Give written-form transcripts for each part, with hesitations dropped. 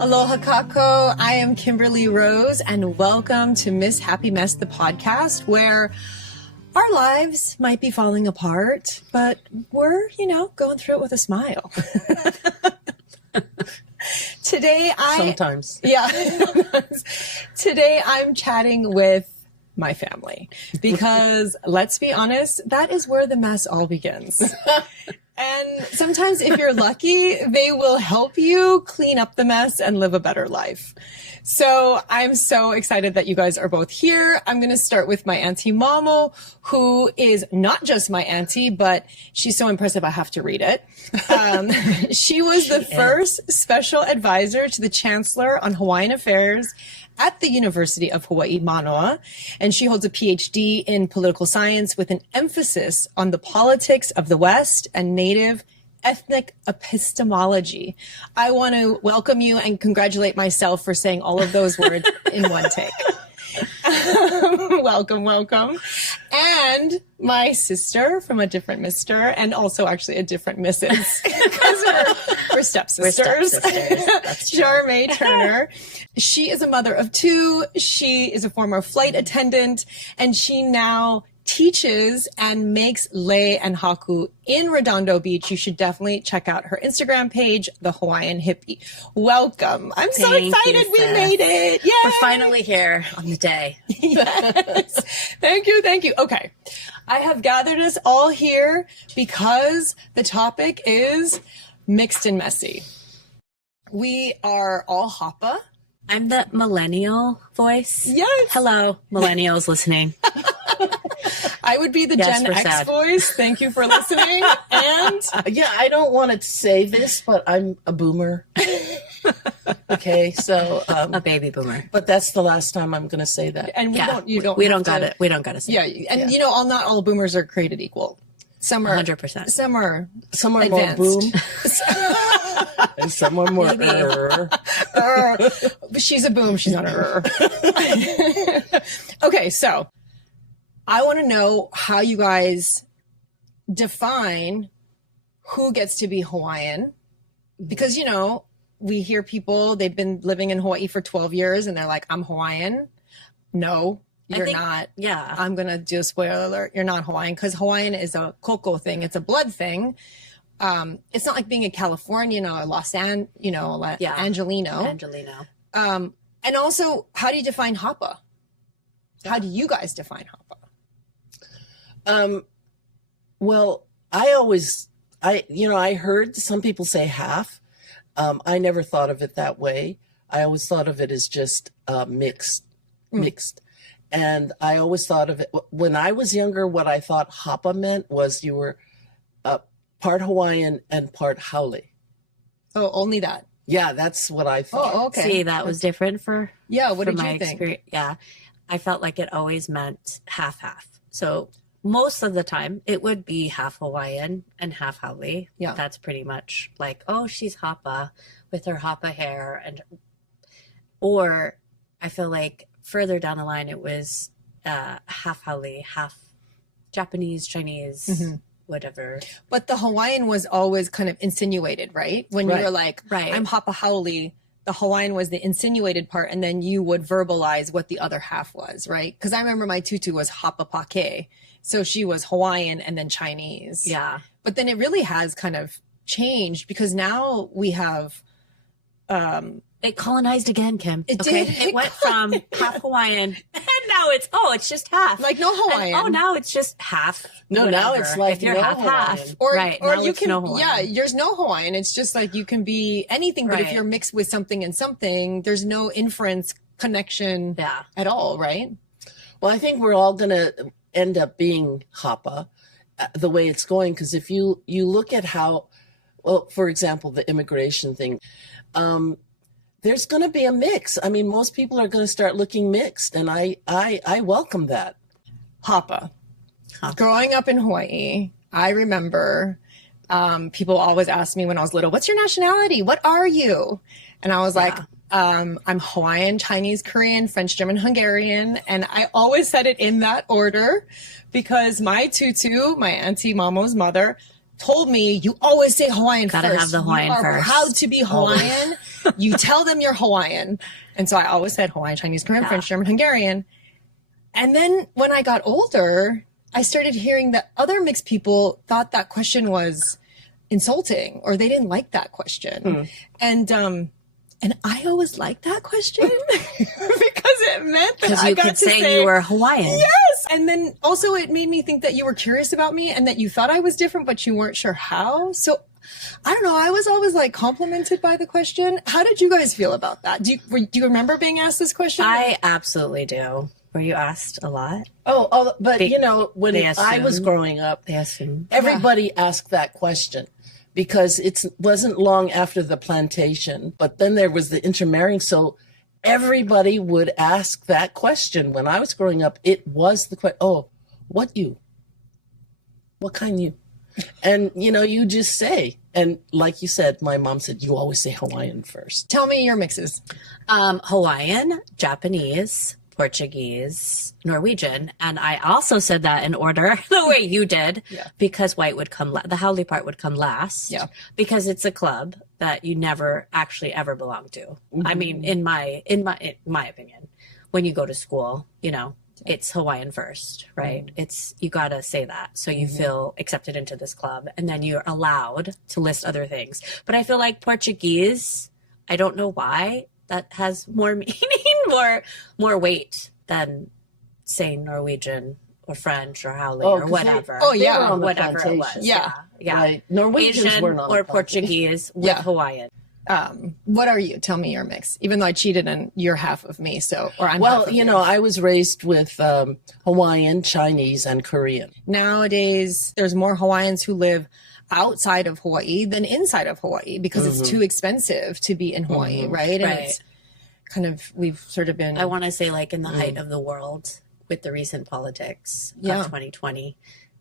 Aloha kako, I am Kimberly Rose and welcome to Miss Happy Mess, the podcast where our lives might be falling apart, but we're, going through it with a smile. Sometimes. Yeah. Today I'm chatting with my family because let's be honest, that is where the mess all begins. And sometimes if you're lucky, they will help you clean up the mess and live a better life. So I'm so excited that you guys are both here. I'm going to start with my Auntie Mamo, who is not just my auntie, but she's so impressive I have to read it. She was the first special advisor to the Chancellor on Hawaiian Affairs at the University of Hawaii, Manoa, and she holds a PhD in political science with an emphasis on the politics of the West and Native ethnic epistemology. I want to welcome you and congratulate myself for saying all of those words in one take. Welcome. And my sister from a different mister and also actually a different Mrs. because we're stepsisters. That's true. Jarmae Turner. She is a mother of two. She is a former flight attendant and she now teaches and makes lei and haku in Redondo Beach. You should definitely check out her Instagram page, The Hawaiian Hippie. Welcome. I'm so excited we made it. Yay! We're finally here on the day. Yes. Thank you. Okay. I have gathered us all here because the topic is mixed and messy. We are all hapa. I'm the millennial voice. Yes. Hello, millennials listening. I would be the Gen X sad. voice. Thank you for listening. And Yeah, I don't want to say this, but I'm a boomer. Okay, so A baby boomer. but that's the last time I'm going to say that. we Yeah, don't. You don't. We have don't got to- it. We don't got to say. Yeah, and not all boomers are created equal. Some are 100%. Some are Some are advanced. more boom, and some are more. Maybe. But she's a boom. She's not a. Okay, so I want to know how you guys define who gets to be Hawaiian, because we hear people they've been living in Hawaii for 12 years and they're like, I'm Hawaiian. No, you're not. Yeah. I'm going to do a spoiler alert. You're not Hawaiian because Hawaiian is a koko thing. It's a blood thing. It's not like being a Californian or a Angelino. Angelino. And also, how do you define hapa? How do you guys define hapa? Well, I heard some people say half. I never thought of it that way. I always thought of it as just mixed. And I always thought of it when I was younger. What I thought hapa meant was you were part Hawaiian and part haole. Oh, only that. Yeah, that's what I thought. Oh, okay. See, that was different for What for did my you think? experience. Yeah. I felt like it always meant half. So most of the time it would be half Hawaiian and half haole. Yeah. That's pretty much like, oh, she's hapa with her hapa hair. Or I feel like further down the line, it was half haole, half Japanese, Chinese, whatever. But the Hawaiian was always kind of insinuated, right? When you Right. were like, Right. I'm hapa haole, the Hawaiian was the insinuated part, and then you would verbalize what the other half was, right? Because I remember my tutu was hapa pake. So she was Hawaiian and then Chinese. Yeah. But then it really has kind of changed because now we have It colonized again, Kim. It Okay? did. It went from half Hawaiian, and now it's just half. like no Hawaiian. And, now it's just half. No, now whatever. it's like if you're no half, Hawaiian. right? Or now you it's can, no Hawaiian. there's no Hawaiian. It's just like you can be anything, but if Right. you're mixed with something and something, there's no inference connection Yeah. at all, right? Well, I think we're all going to end up being hapa the way it's going. Because if you look at how, well, for example, the immigration thing, there's going to be a mix. I mean, most people are going to start looking mixed, and I welcome that. Hapa. Growing up in Hawaii, I remember people always asked me when I was little, what's your nationality? What are you? And I was like, I'm Hawaiian, Chinese, Korean, French, German, Hungarian. And I always said it in that order because my tutu, my Auntie Mamo's mother, told me you always say Hawaiian Gotta first. have the Hawaiian you are first. proud to be Hawaiian. You tell them you're Hawaiian. And so I always said Hawaiian, Chinese, Korean, French, German, Hungarian. And then when I got older, I started hearing that other mixed people thought that question was insulting or they didn't like that question. And I always liked that question because it meant that I you got could to say you were Hawaiian. yes. And then also it made me think that you were curious about me and that you thought I was different, but you weren't sure how. So I don't know. I was always like complimented by the question. How did you guys feel about that? Do you remember being asked this question? I absolutely do. Were you asked a lot? But you know, when I was growing up, They assume. everybody asked that question because it wasn't long after the plantation, but then there was the intermarrying. So everybody would ask that question. When I was growing up, it was the question, oh, what you? What kind you? And, you know, you just say, and like you said, my mom said, you always say Hawaiian first. Tell me your mixes. Hawaiian, Japanese, Portuguese, Norwegian. And I also said that in order the way you did, because white would come, the haole part would come last. Yeah. Because it's a club that you never actually ever belong to. I mean, in my opinion, when you go to school, you know, it's Hawaiian first, right? It's, you gotta say that. So you feel accepted into this club and then you're allowed to list other things. But I feel like Portuguese, I don't know why, that has more meaning, more weight than saying Norwegian or French or Haole or whatever. Whatever it was. Yeah. Right. Norwegians Asian weren't on or the plantation. Portuguese with Hawaiian. What are you? Tell me your mix. Even though I cheated and you're half of me, so or I'm half Well, of you know, I was raised with Hawaiian, Chinese, and Korean. Nowadays, there's more Hawaiians who live outside of Hawaii than inside of Hawaii because it's too expensive to be in Hawaii, right? And it's kind of, we've sort of been. I want to say, like, in the height of the world with the recent politics of 2020,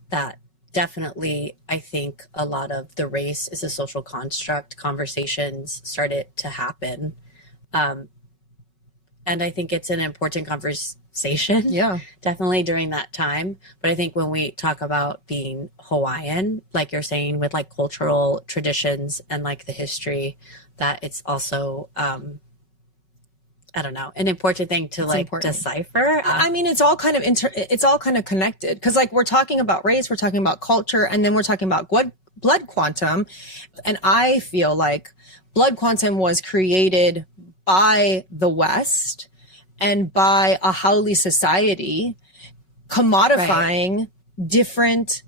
that definitely, I think a lot of the race is a social construct conversations started to happen. And I think it's an important conversation. Yeah. Definitely during that time. But I think when we talk about being Hawaiian, like you're saying, with like cultural traditions and like the history, that it's also, I don't know, an important thing to decipher. I mean, it's all kind of it's all kind of connected because like we're talking about race, we're talking about culture, and then we're talking about blood quantum. And I feel like blood quantum was created by the West and by a haole society commodifying different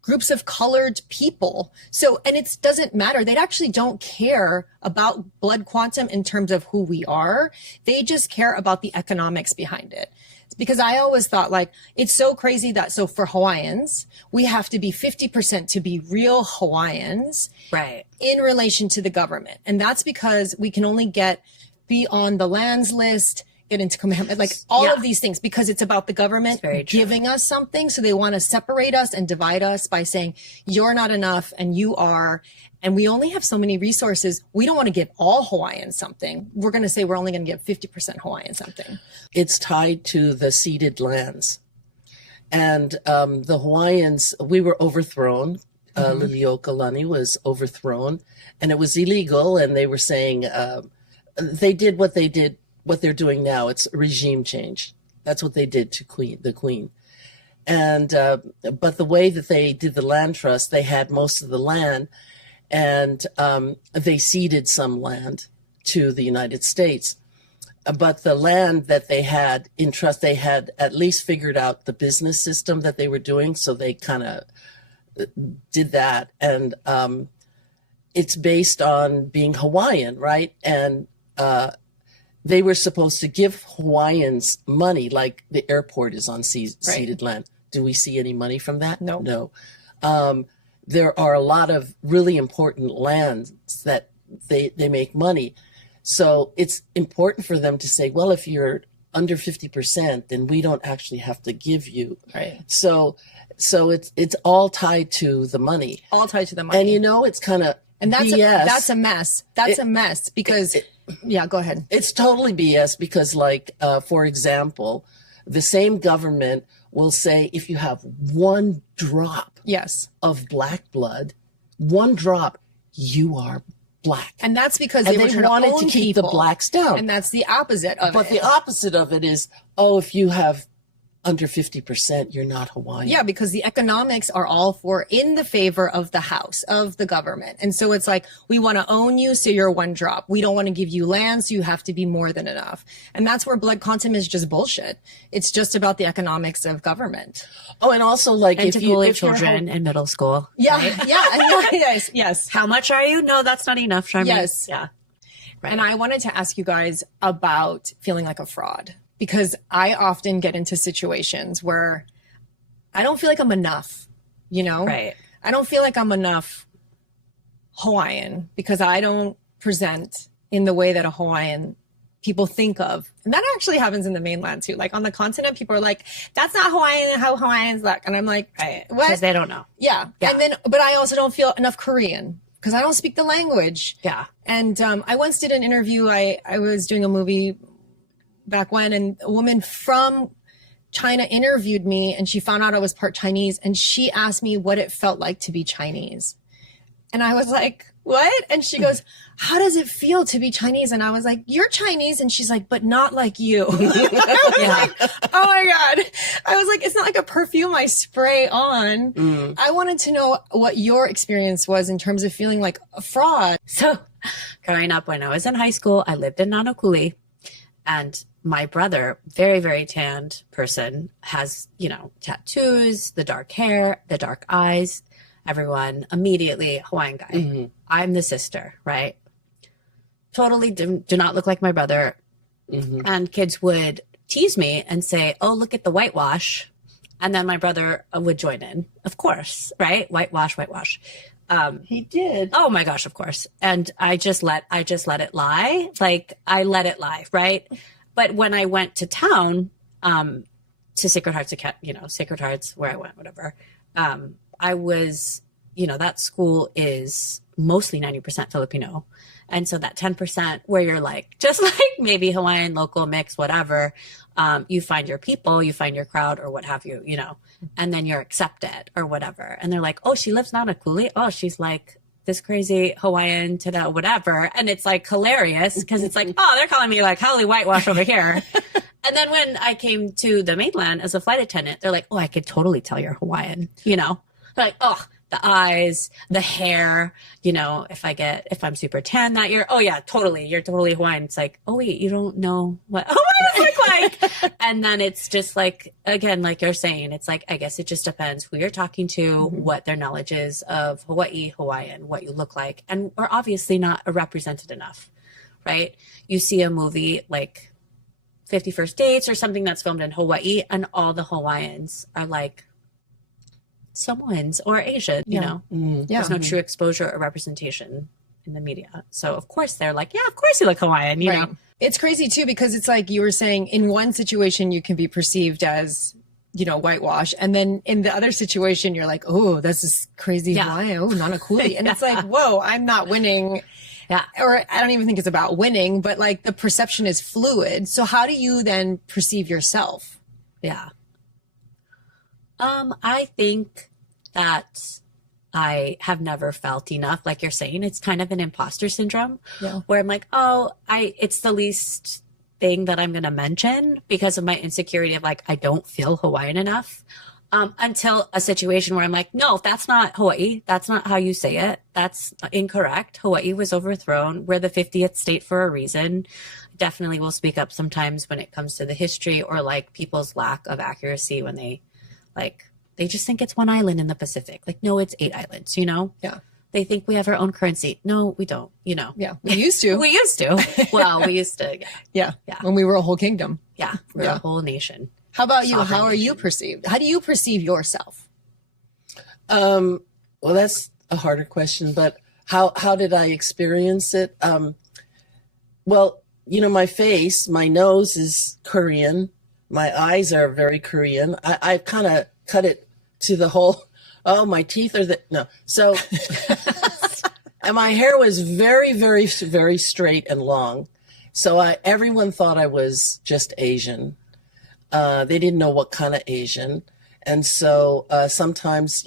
groups of colored people. So, and it doesn't matter. They actually don't care about blood quantum in terms of who we are. They just care about the economics behind it. Because I always thought like, it's so crazy that, so for Hawaiians, we have to be 50% to be real Hawaiians in relation to the government. And that's because we can only be on the lands list, get into command, like all of these things, because it's about the government giving us something. So they want to separate us and divide us by saying you're not enough and you are, and we only have so many resources. We don't want to give all Hawaiians something. We're going to say we're only going to give 50% Hawaiian something. It's tied to the ceded lands. And the Hawaiians, we were overthrown. Liliuokalani was overthrown and it was illegal. And they were saying they did what they did, what they're doing now. It's a regime change. That's what they did to the queen. And, but the way that they did the land trust, they had most of the land and they ceded some land to the United States. But the land that they had in trust, they had at least figured out the business system that they were doing. So they kind of did that. And it's based on being Hawaiian, right? And they were supposed to give Hawaiians money, like the airport is on ceded land. Do we see any money from that? No. There are a lot of really important lands that they make money. So it's important for them to say, well, if you're under 50%, then we don't actually have to give you. Right. So it's all tied to the money. All tied to the money. And you know, it's kind of BS. That's a mess. That's a mess because, yeah, go ahead. It's totally BS because, like, for example, the same government will say if you have one drop of black blood, one drop, you are black. And that's because And they were they trying wanted to own to keep people. the blacks down. And that's the opposite of But it. the opposite of it is, oh, if you have under 50%, you're not Hawaiian. Yeah, because the economics are all in the favor of the house, of the government. And so it's like, we want to own you, so you're one drop. We don't want to give you land, so you have to be more than enough. And that's where blood quantum is just bullshit. It's just about the economics of government. Oh, and also like And if to you bully if you're children in middle school. Yeah, right? yes. How much are you? No, that's not enough, Jarmae. Yes. Yeah. Right. And I wanted to ask you guys about feeling like a fraud, because I often get into situations where I don't feel like I'm enough, you know? Right. I don't feel like I'm enough Hawaiian because I don't present in the way that a Hawaiian people think of. And that actually happens in the mainland too. Like on the continent, people are like, that's not Hawaiian, how Hawaiians look. And I'm like, Right. what? Because they don't know. Yeah. Yeah. And then, but I also don't feel enough Korean because I don't speak the language. Yeah. And I once did an interview. I was doing a movie back when, and a woman from China interviewed me, and she found out I was part Chinese, and she asked me what it felt like to be Chinese. And I was like, what? And she goes, how does it feel to be Chinese? And I was like, you're Chinese. And she's like, but not like you. I was Yeah. like, oh my God. I was like, it's not like a perfume I spray on. I wanted to know what your experience was in terms of feeling like a fraud. So growing up, when I was in high school, I lived in Nanakuli, and my brother, very, very tanned person, has, you know, tattoos, the dark hair, the dark eyes. Everyone immediately, Hawaiian guy. Mhm. I'm the sister, right? Totally do not look like my brother. Mhm. And kids would tease me and say, oh, look at the whitewash. And then my brother would join in, of course, right? Whitewash. He did. Oh my gosh, of course. And I just let it lie. Like I let it lie, right? But when I went to town, to Sacred Hearts, Sacred Hearts, where I went, whatever, I was, that school is mostly 90% Filipino. And so that 10% where you're like, just like maybe Hawaiian, local, mix, whatever, you find your people, you find your crowd or what have you, and then you're accepted or whatever. And they're like, oh, she lives in Nanakuli. Oh, she's like this crazy Hawaiian to that whatever. And it's like hilarious because it's like, oh, they're calling me like Holly Whitewash over here. And then when I came to the mainland as a flight attendant, they're like, oh, I could totally tell you're Hawaiian, They're like, oh, the eyes, the hair, if I'm super tan that year, oh yeah, totally. You're totally Hawaiian. It's like, oh wait, you don't know what Hawaiians look like. And then it's just like, again, like you're saying, it's like, I guess it just depends who you're talking to, what their knowledge is of Hawaii, Hawaiian, what you look like. And we're obviously not represented enough, right? You see a movie like 50 First Dates or something that's filmed in Hawaii, and all the Hawaiians are like Samoans or Asian, Mm. Yeah. There's no true exposure or representation in the media. So of course they're like, yeah, of course you look Hawaiian, you know. It's crazy too, because it's like you were saying, in one situation you can be perceived as, whitewash. And then in the other situation, you're like, oh, that's this crazy Hawaiian. Oh, Nanakuli. And it's like, whoa, I'm not winning. Yeah. Or I don't even think it's about winning, but like the perception is fluid. So how do you then perceive yourself? Yeah. I think that I have never felt enough. Like you're saying, it's kind of an imposter syndrome where I'm like, oh, it's the least thing that I'm going to mention because of my insecurity of like, I don't feel Hawaiian enough. Until a situation where I'm like, no, that's not Hawaii. That's not how you say it. That's incorrect. Hawaii was overthrown. We're the 50th state for a reason. Definitely will speak up sometimes when it comes to the history or like people's lack of accuracy when they just think it's one island in the Pacific. Like, no, it's 8 islands, Yeah. They think we have our own currency. No, we don't, Yeah. We used to. We used to. Well, we used to. Yeah. Yeah. When we were a whole kingdom. Yeah. We're a whole nation. How about you? Sovereign How are you nation. perceived? How do you perceive yourself? Well, that's a harder question, but how did I experience it? Well, my face, my nose is Korean. My eyes are very Korean. I kind of cut it to the whole, my teeth are no. So, and my hair was very, very, very straight and long. So everyone thought I was just Asian. They didn't know what kind of Asian. And so sometimes,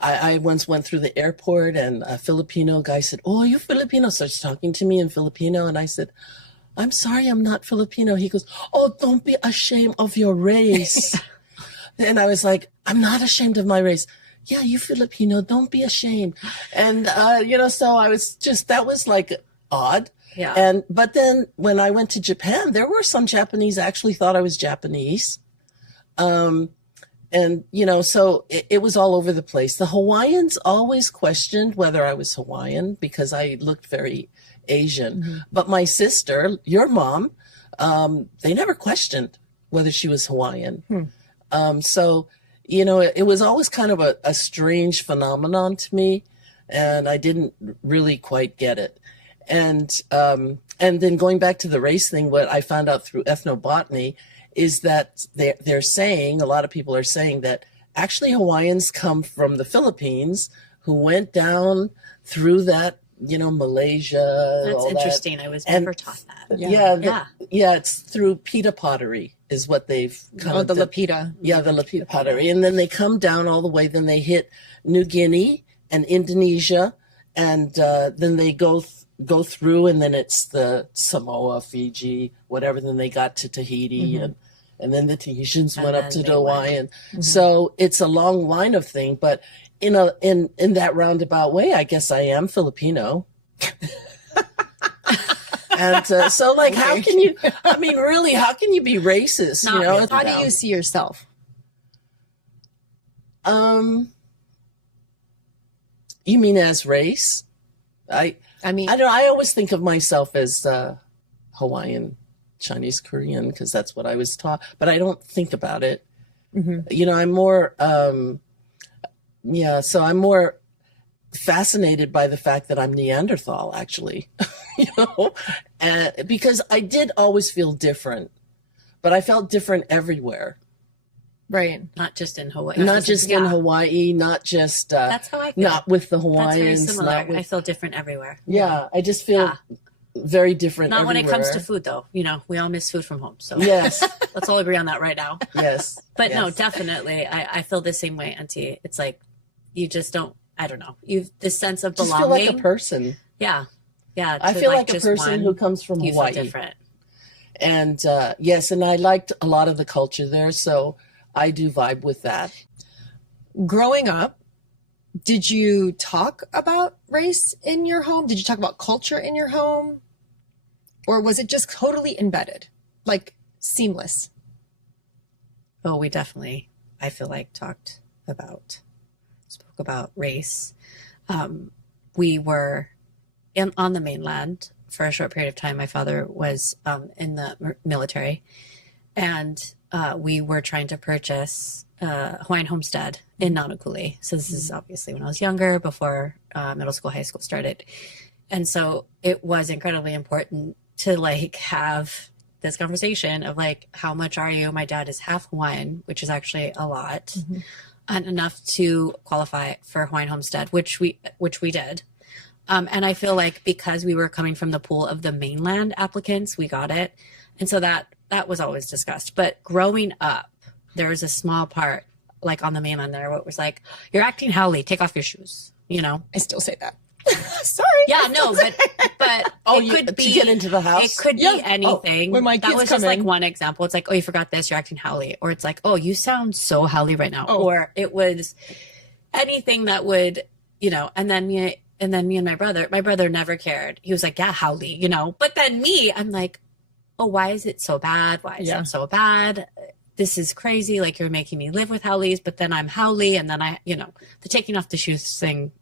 I once went through the airport and a Filipino guy said, "Oh, are you Filipino?" Starts talking to me in Filipino. And I said, "I'm sorry, I'm not Filipino." He goes, "Oh, don't be ashamed of your race." And I was like, "I'm not ashamed of my race." "Yeah, you Filipino, don't be ashamed." And, so I was just, that was like odd. Yeah. But then when I went to Japan, there were some Japanese actually thought I was Japanese. So it was all over the place. The Hawaiians always questioned whether I was Hawaiian because I looked very Asian. Mm-hmm. But my sister, your mom, they never questioned whether she was Hawaiian. It was always kind of a strange phenomenon to me, and I didn't really quite get it. And then going back to the race thing, what I found out through ethnobotany is that they're saying, a lot of people are saying that actually Hawaiians come from the Philippines who went down through that, Malaysia. That's interesting. I was never taught that. Yeah. It's through pita pottery is what they've kind of the lapita. Yeah, the lapita pottery. And then they come down all the way, then they hit New Guinea and Indonesia, and then they go through, and then it's the Samoa, Fiji, whatever. Then they got to Tahiti, and then the Tahitians went up to Hawaii. So it's a long line of things, but in that roundabout way, I guess I am Filipino. And so, like, how can you? I mean, really, how can you be racist? Really. How do you see yourself? You mean as race? I always think of myself as Hawaiian, Chinese, Korean, because that's what I was taught. But I don't think about it. I'm more. So I'm more fascinated by the fact that I'm Neanderthal, actually, because I did always feel different, but I felt different everywhere. Right. Not just in Hawaii. Not just in Hawaii, not just, that's how I feel. Not with the Hawaiians. That's very similar. I feel different everywhere. Yeah. I just feel very different Not everywhere. when it comes to food, though. We all miss food from home. So yes. Let's all agree on that right now. Yes. But no, definitely. I feel the same way, Auntie. It's like, you just don't, I don't know. You've this sense of belonging. Just feel like a person. Yeah. Yeah. I feel like a person who comes from Hawaii. Feel different. And yes, and I liked a lot of the culture there. So I do vibe with that. Growing up, did you talk about race in your home? Did you talk about culture in your home? Or was it just totally embedded, like seamless? Oh, we definitely, I feel like, spoke about race. We were on the mainland for a short period of time. My father was in the military, and we were trying to purchase a Hawaiian homestead in Nanakuli. So this is obviously when I was younger, before middle school, high school started. And so it was incredibly important to have this conversation of how much are you? My dad is half Hawaiian, which is actually a lot, and enough to qualify for Hawaiian homestead, which we did. And I feel like because we were coming from the pool of the mainland applicants, we got it. And so that was always discussed. But growing up, there was a small part on the mainland there where it was like, "You're acting haole, take off your shoes." I still say that. Sorry. Yeah, no, but it could be to get into the house. It could be anything. When my kids that was come just in. one example. It's like, "Oh, you forgot this, you're acting haole," or it's like, "Oh, you sound so haole right now," or it was anything that would, and then me and my brother never cared. He was like, "Yeah, haole," But then me, I'm like, "Oh, why is it so bad? Why is it so bad? This is crazy. You're making me live with howlies," but then I'm haole, and then the taking off the shoes thing.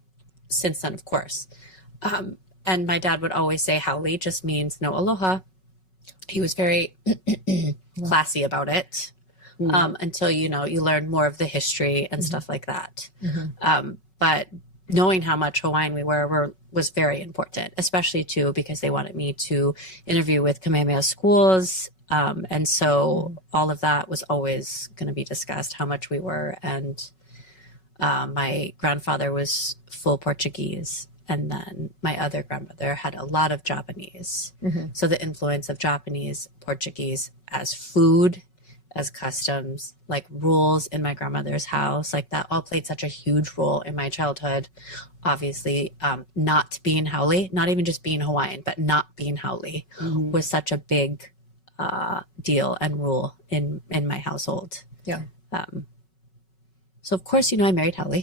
Since then, of course. And my dad would always say haole just means no aloha. He was very classy about it until, you learn more of the history and stuff like that. But knowing how much Hawaiian we was very important, especially too, because they wanted me to interview with Kamehameha schools. And so all of that was always going to be discussed, how much we were. And my grandfather was full Portuguese, and then my other grandmother had a lot of Japanese. So the influence of Japanese, Portuguese as food, as customs, like rules in my grandmother's house, like that all played such a huge role in my childhood. Obviously, not being haole, not even just being Hawaiian, but not being haole was such a big deal and rule in my household. Yeah. So of course, I married haole.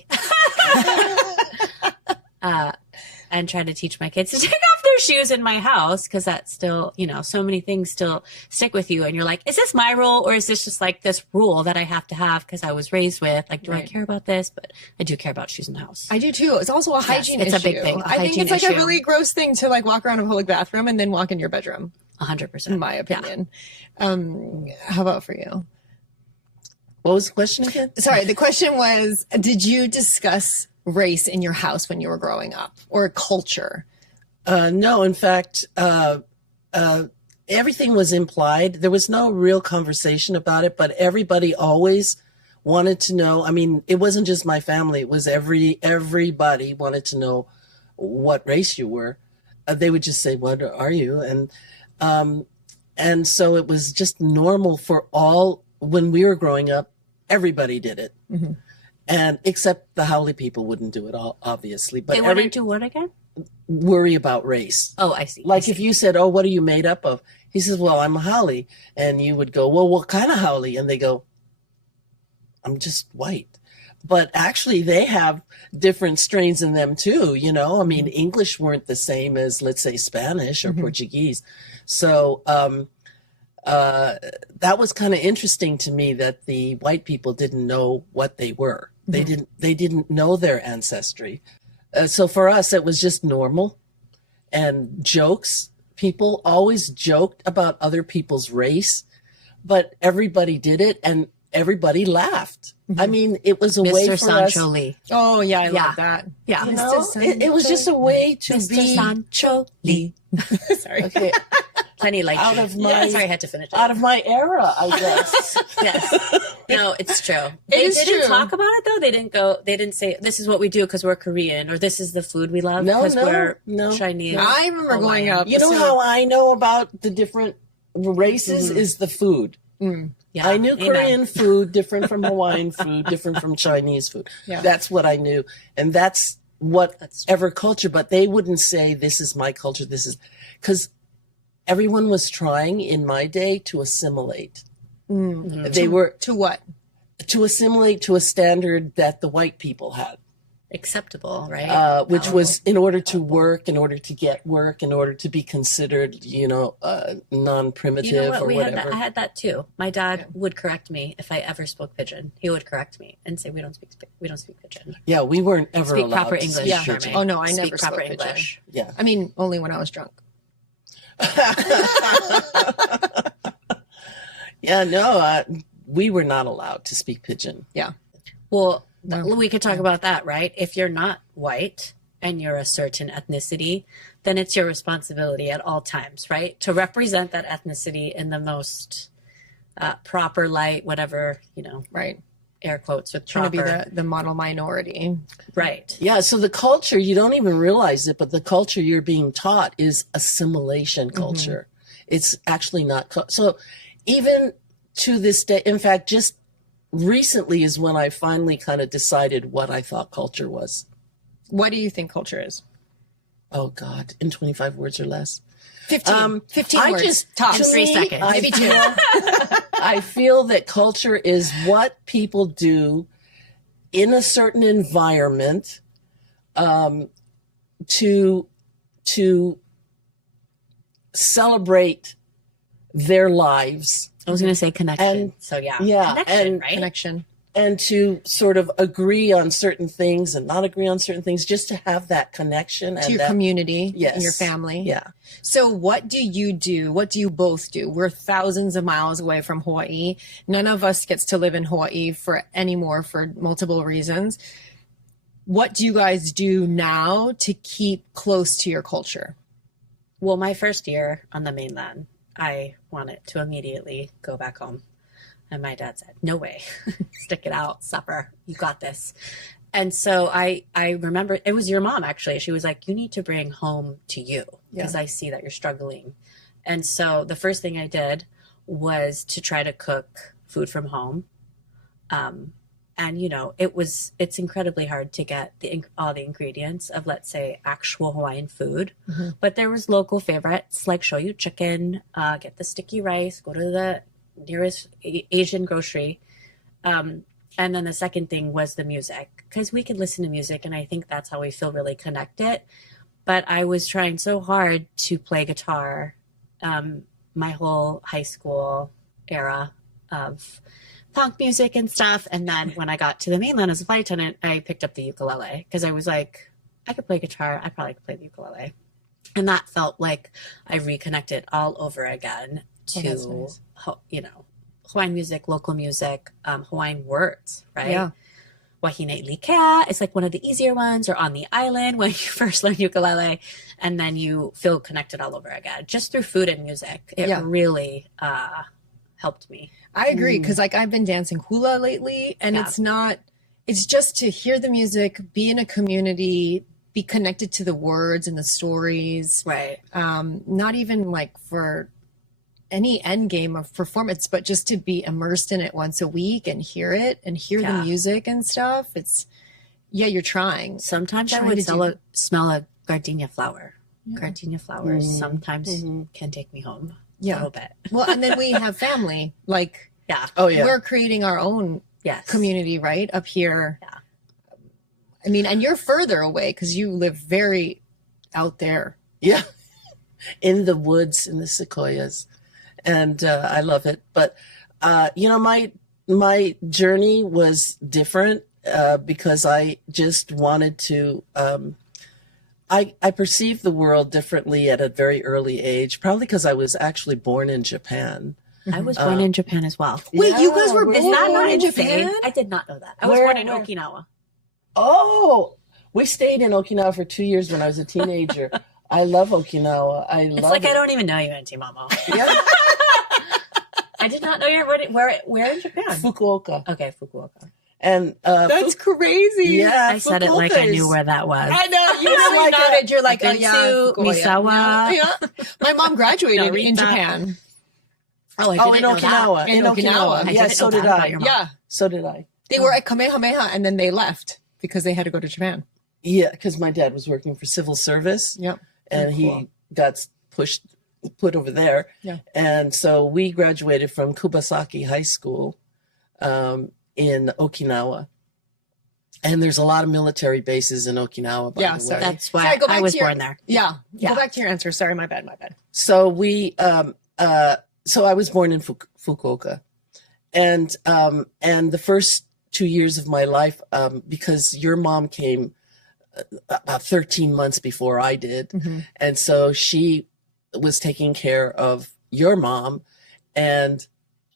And tried to teach my kids to take off their shoes in my house, because that's still, so many things still stick with you. And you're like, is this my rule, or is this just like this rule that I have to have because I was raised with? Like, do I care about this? But I do care about shoes in the house. I do too. It's also a hygiene issue. It's a big thing. I think it's like a really gross thing to like walk around a public bathroom and then walk in your bedroom. 100%. In my opinion. Yeah. How about for you? What was the question again? Sorry, the question was, did you discuss race in your house when you were growing up, or culture? No, in fact, everything was implied. There was no real conversation about it, but everybody always wanted to know. I mean, it wasn't just my family. It was everybody wanted to know what race you were. They would just say, "What are you?" And so it was just normal for all. When we were growing up, everybody did it. Mm-hmm. And except the haole people wouldn't do it all, obviously. But they wouldn't do what again? Worry about race. Oh, I see. Like if you said, "Oh, what are you made up of?" He says, "Well, I'm a haole." And you would go, "Well, what kind of haole?" And they go, "I'm just white." But actually they have different strains in them too, I mean, English weren't the same as, let's say, Spanish or Portuguese. So that was kind of interesting to me, that the white people didn't know what they were. They didn't know their ancestry. So for us, it was just normal. And jokes, people always joked about other people's race, but everybody did it and everybody laughed. I mean, it was a way for Sancho us. Lee. Oh yeah, I love that. Yeah. It was just a way to Mr. be Sancho Lee. Sorry. okay, Plenty like out of my sorry, I had to finish it. out of my era, I guess. Yes. No, it's true. They is didn't true. talk about it though. They didn't say this is what we do because we're Korean, or this is the food we love No, because no, we're no. Chinese. I remember growing up. You know how I know about the different races is the food. Yeah, I knew amen. Korean food different from Hawaiian food, different from Chinese food. Yeah. That's what I knew. And that's whatever culture, but they wouldn't say this is my culture. This is because everyone was trying in my day to assimilate. They were to what? to assimilate to a standard that the white people had. Acceptable, right? Which was in order to work, in order to get work, in order to be considered, non-primitive You know what? or We whatever. had that. I had that too. My dad would correct me if I ever spoke pidgin. He would correct me and say, "We don't speak pidgin. Yeah, we weren't ever Speak allowed proper to English." speak Yeah. pidgin. Oh no, I Speak never proper spoke pidgin. English. Yeah. I mean, only when I was drunk. Yeah, no, we were not allowed to speak pidgin. Yeah. Well, we could talk about that, right? If you're not white and you're a certain ethnicity, then it's your responsibility at all times, right? To represent that ethnicity in the most proper light, whatever, Right. air quotes with Trying proper. to be the model minority. Right. Yeah, so the culture, you don't even realize it, but the culture you're being taught is assimilation culture. It's actually not. So even to this day, in fact, just recently is when I finally kind of decided what I thought culture was. What do you think culture is? Oh, God, in 25 words or less. 15. 15 I words. just, Tops. to 3 me, seconds. I Maybe two. I feel that culture is what people do in a certain environment to celebrate their lives. I was going to say connection. And- so yeah. yeah, Connection, and- right? Connection. And to sort of agree on certain things and not agree on certain things, just to have that connection and To your that, community yes, and your family. Yeah. So what do you do? What do you both do? We're thousands of miles away from Hawaii. None of us gets to live in Hawaii anymore for multiple reasons. What do you guys do now to keep close to your culture? Well, my first year on the mainland, I wanted to immediately go back home. And my dad said, "No way, stick it out, supper, you got this." And so I remember it was your mom, actually. She was like, "You need to bring home to you because I see that you're struggling." And so the first thing I did was to try to cook food from home. And you know, it's incredibly hard to get all the ingredients of, let's say, actual Hawaiian food. But there was local favorites like shoyu chicken, get the sticky rice, go to the nearest Asian grocery. And then the second thing was the music, because we could listen to music, and I think that's how we feel really connected. But I was trying so hard to play guitar my whole high school era of punk music and stuff. And then when I got to the mainland as a flight attendant, I picked up the ukulele because I was like, I could play guitar. I probably could play the ukulele. And that felt like I reconnected all over again to, nice. you know, Hawaiian music, local music, Hawaiian words, right? Yeah. Wahine Likea, it's like one of the easier ones, or on the island when you first learn ukulele, and then you feel connected all over again just through food and music. It really helped me. I agree, because like I've been dancing hula lately, and it's just to hear the music, be in a community, be connected to the words and the stories. Right. Not even like for any end game of performance, but just to be immersed in it once a week and hear it and hear the music and stuff. It's, you're trying. Sometimes I would smell a gardenia flower. Gardenia flowers sometimes can take me home a little bit. Well, and then we have family. Like, we're creating our own community right up here. Yeah. I mean, and you're further away because you live very out there. Yeah. In the woods, in the sequoias. And I love it. But, you know, my journey was different because I just wanted to, I perceived the world differently at a very early age, probably because I was actually born in Japan. I was born in Japan as well. Wait, you guys were born in Japan? Japan? I did not know that. I was born in Okinawa. Oh, we stayed in Okinawa for 2 years when I was a teenager. I love Okinawa. It's like I don't even know you, Auntie Mamo. Yeah. I did not know you're where in Japan? Fukuoka. Okay, Fukuoka. And that's crazy. Yeah, I said it like I knew where that was. I know. You really nodded. You're like, oh yeah, Misawa. Yeah. My mom graduated in Japan. Oh, I in Okinawa. In Okinawa. Yeah, so did I. Yeah, so did I. They were at Kamehameha, and then they left because they had to go to Japan. Yeah, because my dad was working for civil service. Yep. And he got put over there. Yeah. And so we graduated from Kubasaki High School in Okinawa. And there's a lot of military bases in Okinawa, by the way. That's why I was born there. Yeah. Go back to your answer. Sorry, my bad. So we, so I was born in Fukuoka. And the first 2 years of my life, because your mom came about 13 months before I did. Mm-hmm. And so she was taking care of your mom, and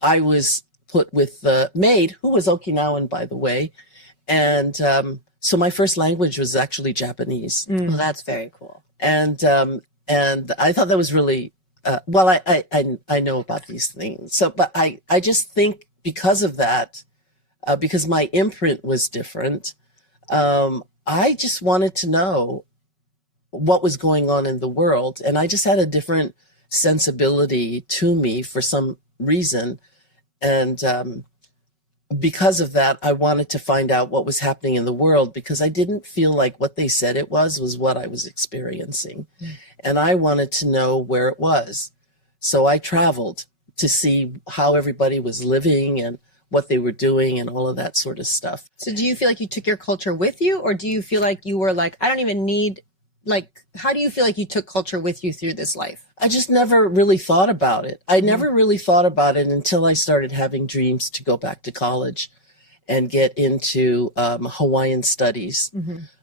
I was put with the maid, who was Okinawan, by the way. And so my first language was actually Japanese. Well, that's very cool. And I thought that was really, well, I know about these things. So, but I just think because of that, because my imprint was different, I just wanted to know what was going on in the world. And I just had a different sensibility to me for some reason. And because of that, I wanted to find out what was happening in the world, because I didn't feel like what they said it was what I was experiencing. And I wanted to know where it was. So I traveled to see how everybody was living and what they were doing and all of that sort of stuff. So do you feel like you took your culture with you, or do you feel like you were like, I don't even need, like, how do you feel like you took culture with you through this life? I just never really thought about it. I never really thought about it until I started having dreams to go back to college and get into Hawaiian studies.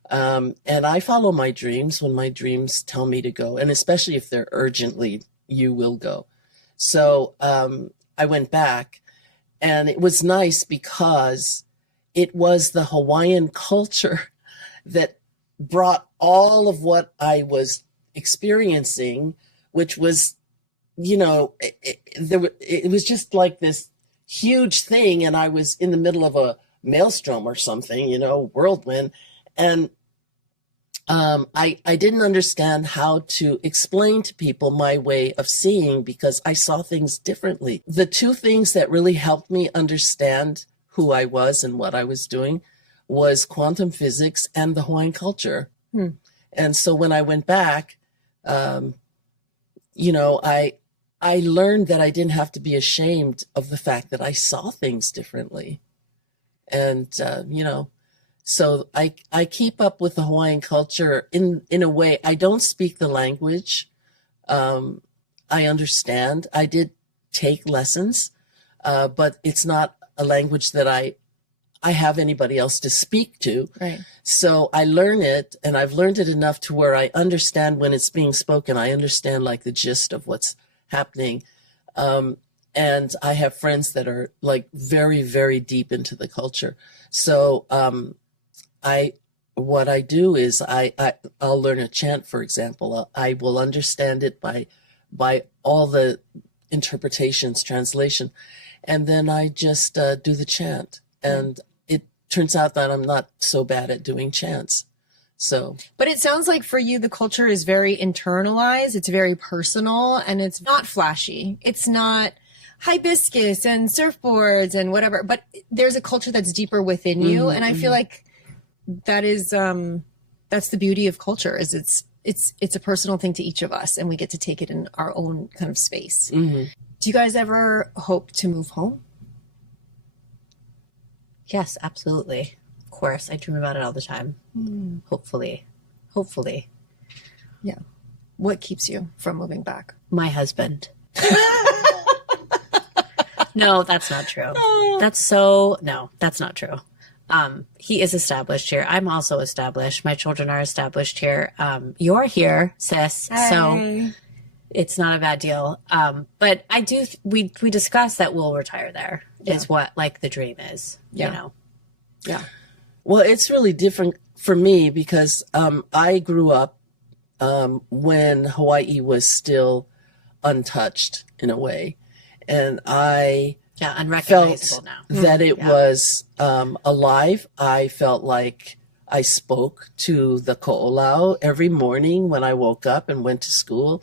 And I follow my dreams when my dreams tell me to go. And especially if they're urgently, you will go. So I went back. And it was nice because it was the Hawaiian culture that brought all of what I was experiencing, which was, you know, it was just like this huge thing. And I was in the middle of a maelstrom or something, you know, whirlwind. And I didn't understand how to explain to people my way of seeing because I saw things differently. The two things that really helped me understand who I was and what I was doing was quantum physics and the Hawaiian culture. And so when I went back, you know, I learned that I didn't have to be ashamed of the fact that I saw things differently. And, you know, so I keep up with the Hawaiian culture in a way. I don't speak the language. I understand. I did take lessons, but it's not a language that I have anybody else to speak to. Right. So I learn it, and I've learned it enough to where I understand when it's being spoken. I understand like the gist of what's happening. And I have friends that are like very, very deep into the culture. So what I do is I'll learn a chant, for example. I will understand it by all the interpretations, translation, and then I just do the chant. And it turns out that I'm not so bad at doing chants. So, but it sounds like for you, the culture is very internalized. It's very personal, and it's not flashy. It's not hibiscus and surfboards and whatever, but there's a culture that's deeper within you. And I feel like that is, that's the beauty of culture is it's a personal thing to each of us, and we get to take it in our own kind of space. Do you guys ever hope to move home? Yes, absolutely. Of course. I dream about it all the time. Hopefully. Yeah. What keeps you from moving back? My husband. No, that's not true. No, that's not true. He is established here. I'm also established. My children are established here. You're here, sis. Hey. So it's not a bad deal. But I do, we discussed that we'll retire there is what like the dream is, you know? Yeah. well, it's really different for me because I grew up when Hawaii was still untouched in a way. And I unrecognizable felt now. that it was alive. I felt like I spoke to the ko'olau every morning when I woke up and went to school.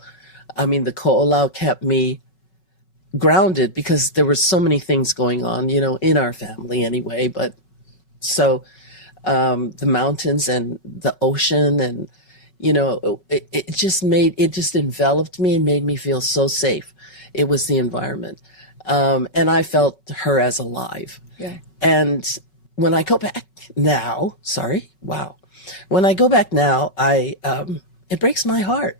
I mean, the ko'olau kept me grounded because there were so many things going on, you know, in our family anyway. But so the mountains and the ocean and, you know, it just enveloped me and made me feel so safe. It was the environment. And I felt her as alive. Yeah. And when I go back now, when I go back now, it breaks my heart.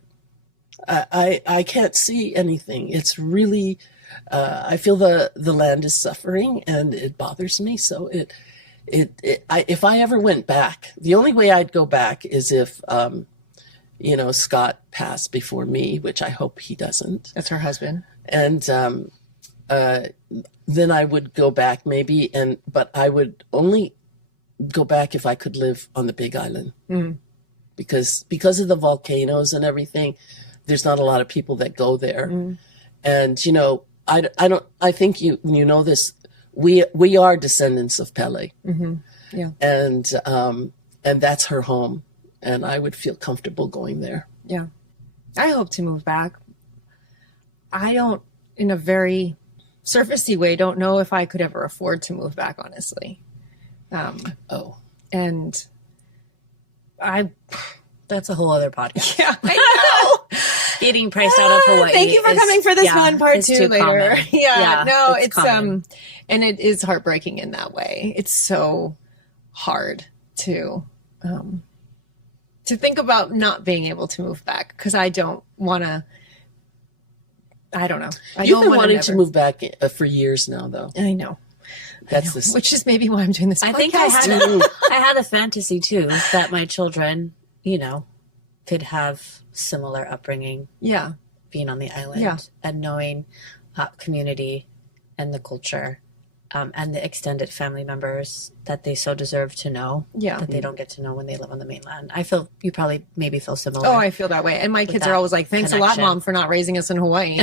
I can't see anything. It's really, I feel the land is suffering and it bothers me. So if I ever went back, the only way I'd go back is if, you know, Scott passed before me, which I hope he doesn't. That's her husband. And then I would go back maybe, but I would only go back if I could live on the Big Island. Because of the volcanoes and everything, there's not a lot of people that go there. And, you know, I think you know this, we are descendants of Pele. Yeah. And that's her home. And I would feel comfortable going there. Yeah. I hope to move back. I don't, in a very surfacey way, don't know if I could ever afford to move back, honestly. And That's a whole other podcast. yeah, I know. Getting priced out of Hawaii. Thank you for coming for this one part it's two too later. common. Yeah, no, it's common. and it is heartbreaking in that way. It's so hard to think about not being able to move back because I don't want to. I don't know. You've been wanting to move back for years now, though. I know. That's which is maybe why I'm doing this. I podcast. think I had a fantasy too that my children, you know, could have similar upbringing. Yeah. Being on the island and knowing community and the culture and the extended family members that they so deserve to know that they don't get to know when they live on the mainland. I feel you probably maybe feel similar. Oh, I feel that way. And my kids are always like, thanks a lot, Mom, for not raising us in Hawaii.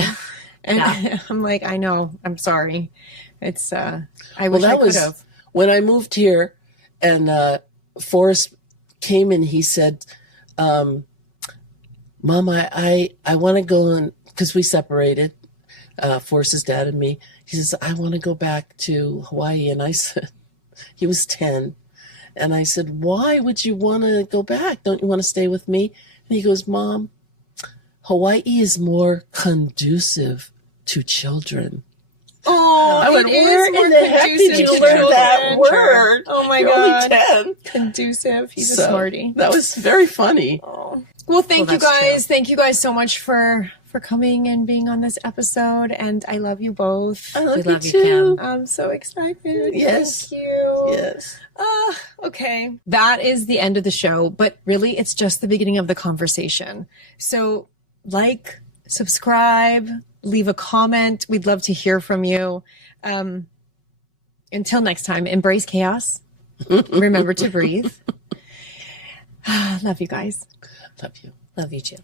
And I'm like, I know, I'm sorry. It's, I wish I could have. When I moved here and Forrest came and he said, Mom, I want to go on, because we separated, Force's dad and me. He says, I want to go back to Hawaii. And I said, he was 10. And I said, why would you want to go back? Don't you want to stay with me? And he goes, Mom, Hawaii is more conducive to children. Oh, I went, where in the heck did you learn that word? Oh my You're God. only 10. Conducive. He's So, a smarty. That was very funny. Oh. Well, thank you that's guys. true. Thank you guys so much for coming and being on this episode. And I love you both. I love We you love you, too. I'm so excited. Yes. Thank you. Yes. Okay. That is the end of the show, but really it's just the beginning of the conversation. So like, subscribe, leave a comment. We'd love to hear from you. Until next time, embrace chaos. Remember to breathe. Love you guys. Love you. Love you, Jill.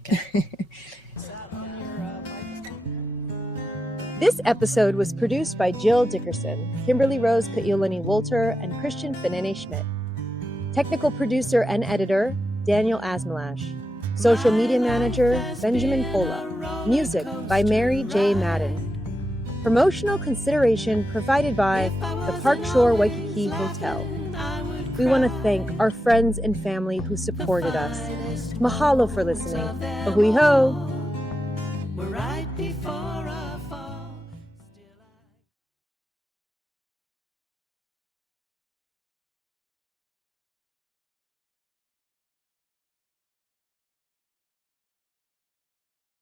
This episode was produced by Jill Dickerson, Kimberly Rose Ka'iolani Wolter, and Christian Fenene Schmidt. Technical producer and editor, Daniel Asmalash. Social media manager, Benjamin Pola. Music by Mary J. Madden. Promotional consideration provided by the Park Shore Waikiki Hotel. We want to thank our friends and family who supported us. Mahalo for listening. Ahui ho! We're right before us.